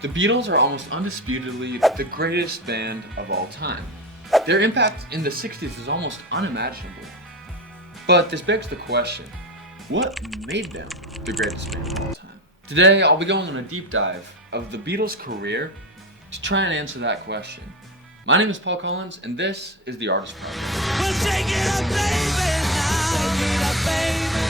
The Beatles are almost undisputedly the greatest band of all time. Their impact in the 60s is almost unimaginable. But this begs the question, what made them the greatest band of all time? Today, I'll be going on a deep dive of the Beatles' career to try and answer that question. My name is Paul Collins, and this is The Artist Project. Well, take it up, baby, now. Take it up, baby.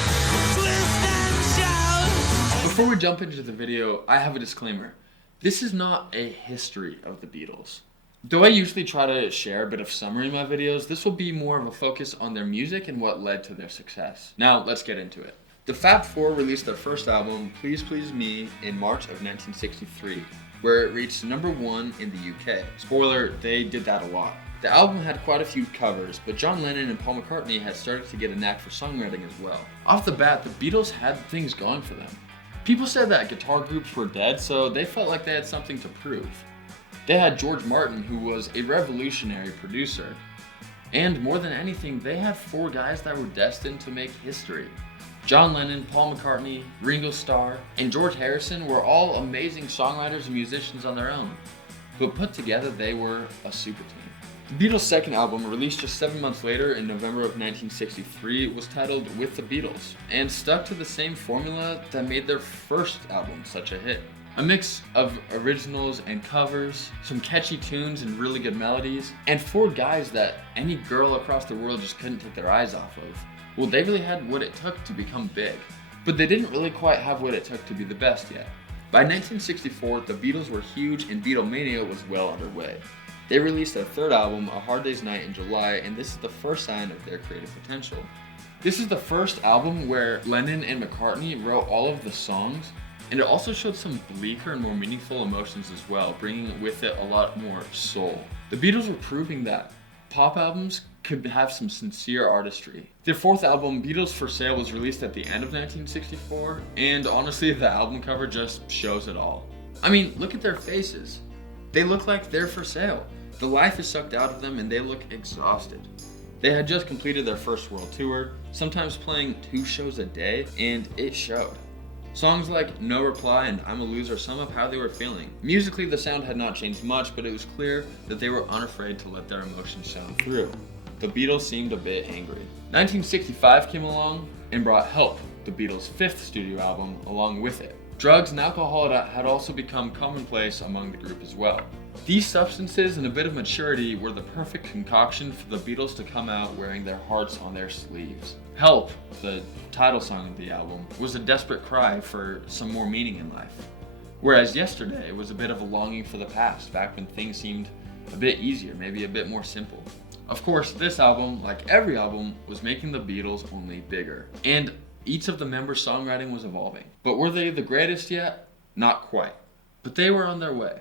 Twist and shout. Before we jump into the video, I have a disclaimer. This is not a history of the Beatles. Though I usually try to share a bit of summary in my videos, this will be more of a focus on their music and what led to their success. Now, let's get into it. The Fab Four released their first album, Please Please Me, in March of 1963, where it reached #1 in the UK. Spoiler, they did that a lot. The album had quite a few covers, but John Lennon and Paul McCartney had started to get a knack for songwriting as well. Off the bat, the Beatles had things going for them. People said that guitar groups were dead, so they felt like they had something to prove. They had George Martin, who was a revolutionary producer. And more than anything, they had four guys that were destined to make history. John Lennon, Paul McCartney, Ringo Starr, and George Harrison were all amazing songwriters and musicians on their own. But put together, they were a super team. The Beatles' second album, released just 7 months later in November of 1963, was titled With the Beatles, and stuck to the same formula that made their first album such a hit. A mix of originals and covers, some catchy tunes and really good melodies, and four guys that any girl across the world just couldn't take their eyes off of. Well, they really had what it took to become big, but they didn't really quite have what it took to be the best yet. By 1964, the Beatles were huge and Beatlemania was well underway. They released their third album, A Hard Day's Night, in July, and this is the first sign of their creative potential. This is the first album where Lennon and McCartney wrote all of the songs, and it also showed some bleaker and more meaningful emotions as well, bringing with it a lot more soul. The Beatles were proving that pop albums could have some sincere artistry. Their fourth album, Beatles for Sale, was released at the end of 1964, and honestly, the album cover just shows it all. I mean, look at their faces. They look like they're for sale. The life is sucked out of them and they look exhausted. They had just completed their first world tour, sometimes playing 2 shows a day, and it showed. Songs like No Reply and I'm a Loser sum up how they were feeling. Musically, the sound had not changed much, but it was clear that they were unafraid to let their emotions shine through. The Beatles seemed a bit angry. 1965 came along and brought Help, the Beatles' 5th studio album, along with it. Drugs and alcohol had also become commonplace among the group as well. These substances and a bit of maturity were the perfect concoction for the Beatles to come out wearing their hearts on their sleeves. Help, the title song of the album, was a desperate cry for some more meaning in life. Whereas Yesterday was a bit of a longing for the past, back when things seemed a bit easier, maybe a bit more simple. Of course, this album, like every album, was making the Beatles only bigger. And each of the members' songwriting was evolving. But were they the greatest yet? Not quite. But they were on their way.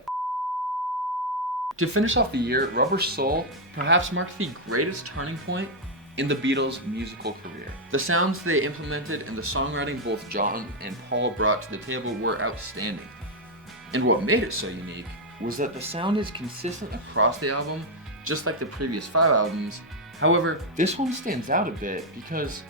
To finish off the year, Rubber Soul perhaps marked the greatest turning point in the Beatles' musical career. The sounds they implemented and the songwriting both John and Paul brought to the table were outstanding. And what made it so unique was that the sound is consistent across the album, just like the previous 5 albums. However, this one stands out a bit because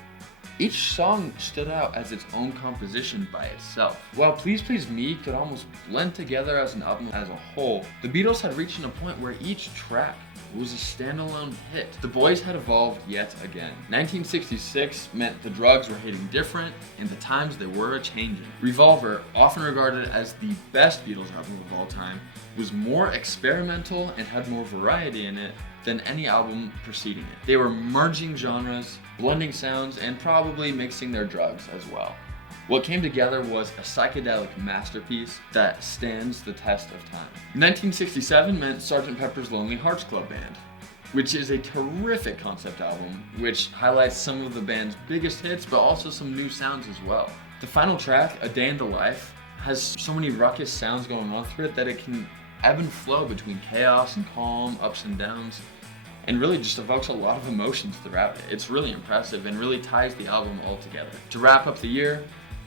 each song stood out as its own composition by itself. While Please Please Me could almost blend together as an album as a whole, the Beatles had reached a point where each track was a standalone hit. The boys had evolved yet again. 1966 meant the drugs were hitting different and the times they were a-changing. Revolver, often regarded as the best Beatles album of all time, was more experimental and had more variety in it than any album preceding it. They were merging genres, blending sounds, and probably mixing their drugs as well. What came together was a psychedelic masterpiece that stands the test of time. 1967 meant Sgt. Pepper's Lonely Hearts Club Band, which is a terrific concept album, which highlights some of the band's biggest hits, but also some new sounds as well. The final track, A Day in the Life, has so many ruckus sounds going on through it that it can ebb and flow between chaos and calm, ups and downs, and really just evokes a lot of emotions throughout it. It's really impressive and really ties the album all together. To wrap up the year,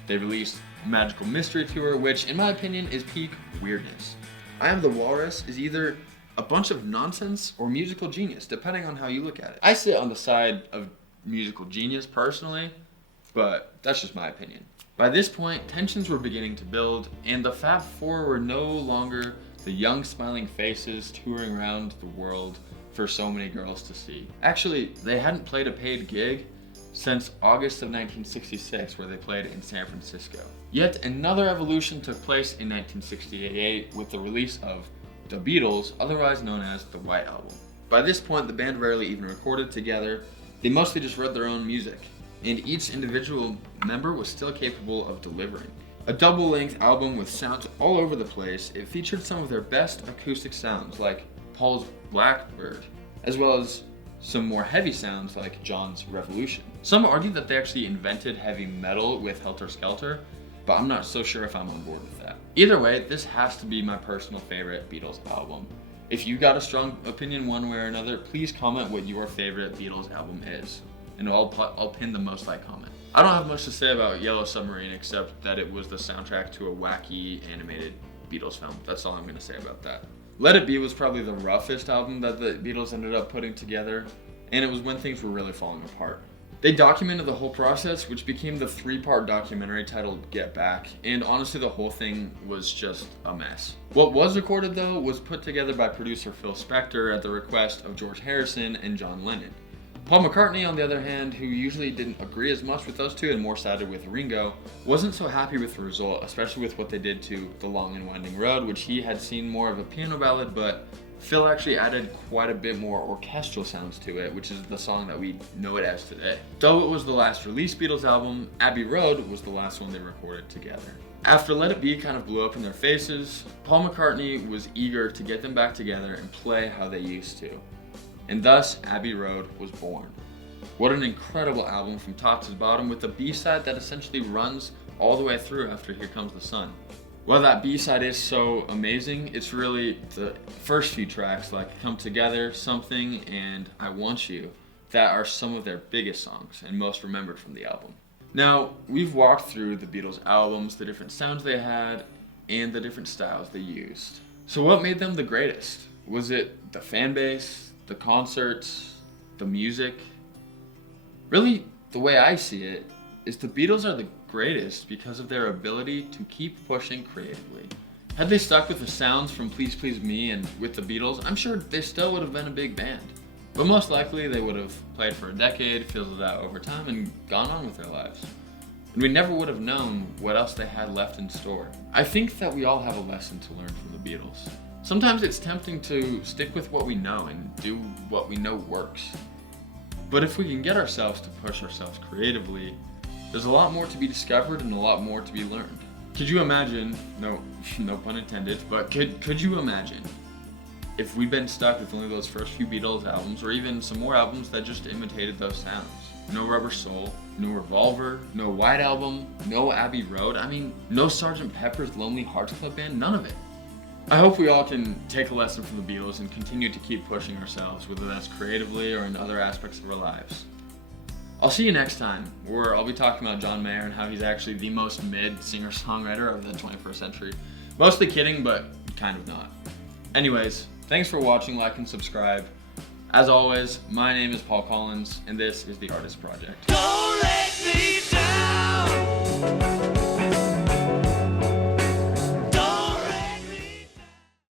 they released Magical Mystery Tour, which in my opinion is peak weirdness. I Am the Walrus is either a bunch of nonsense or musical genius, depending on how you look at it. I sit on the side of musical genius personally, but that's just my opinion. By this point, tensions were beginning to build, and the Fab Four were no longer the young smiling faces touring around the world for so many girls to see. Actually, they hadn't played a paid gig since August of 1966, where they played in San Francisco. Yet another evolution took place in 1968 with the release of The Beatles, otherwise known as the White Album. By this point, the band rarely even recorded together. They mostly just wrote their own music, and each individual member was still capable of delivering. A double-length album with sounds all over the place, it featured some of their best acoustic sounds like Paul's Blackbird, as well as some more heavy sounds like John's Revolution. Some argue that they actually invented heavy metal with Helter Skelter, but I'm not so sure if I'm on board with that. Either way, this has to be my personal favorite Beatles album. If you got a strong opinion one way or another, please comment what your favorite Beatles album is, and I'll pin the most liked comment. I don't have much to say about Yellow Submarine except that it was the soundtrack to a wacky animated Beatles film. That's all I'm going to say about that. Let It Be was probably the roughest album that the Beatles ended up putting together, and it was when things were really falling apart. They documented the whole process, which became the 3-part documentary titled Get Back, and honestly the whole thing was just a mess. What was recorded though was put together by producer Phil Spector at the request of George Harrison and John Lennon. Paul McCartney, on the other hand, who usually didn't agree as much with those two and more sided with Ringo, wasn't so happy with the result, especially with what they did to The Long and Winding Road, which he had seen more of a piano ballad, but Phil actually added quite a bit more orchestral sounds to it, which is the song that we know it as today. Though it was the last released Beatles album, Abbey Road was the last one they recorded together. After Let It Be kind of blew up in their faces, Paul McCartney was eager to get them back together and play how they used to. And thus, Abbey Road was born. What an incredible album from top to bottom, with a B-side that essentially runs all the way through after Here Comes the Sun. While that B-side is so amazing, it's really the first few tracks like Come Together, Something, and I Want You that are some of their biggest songs and most remembered from the album. Now, we've walked through the Beatles albums, the different sounds they had, and the different styles they used. So what made them the greatest? Was it the fan base, the concerts, the music? Really, the way I see it is the Beatles are the greatest because of their ability to keep pushing creatively. Had they stuck with the sounds from Please Please Me and with the Beatles, I'm sure they still would have been a big band. But most likely they would have played for a decade, fizzled out over time, and gone on with their lives. And we never would have known what else they had left in store. I think that we all have a lesson to learn from the Beatles. Sometimes it's tempting to stick with what we know and do what we know works. But if we can get ourselves to push ourselves creatively, there's a lot more to be discovered and a lot more to be learned. Could you imagine, no pun intended, but could you imagine if we'd been stuck with only those first few Beatles albums, or even some more albums that just imitated those sounds? No Rubber Soul, no Revolver, no White Album, no Abbey Road, no Sgt. Pepper's Lonely Hearts Club Band, none of it. I hope we all can take a lesson from the Beatles and continue to keep pushing ourselves, whether that's creatively or in other aspects of our lives. I'll see you next time, where I'll be talking about John Mayer and how he's actually the most mid singer-songwriter of the 21st century. Mostly kidding, but kind of not. Anyways, thanks for watching, like, and subscribe. As always, my name is Paul Collins, and this is The Artist Project. Don't let me down.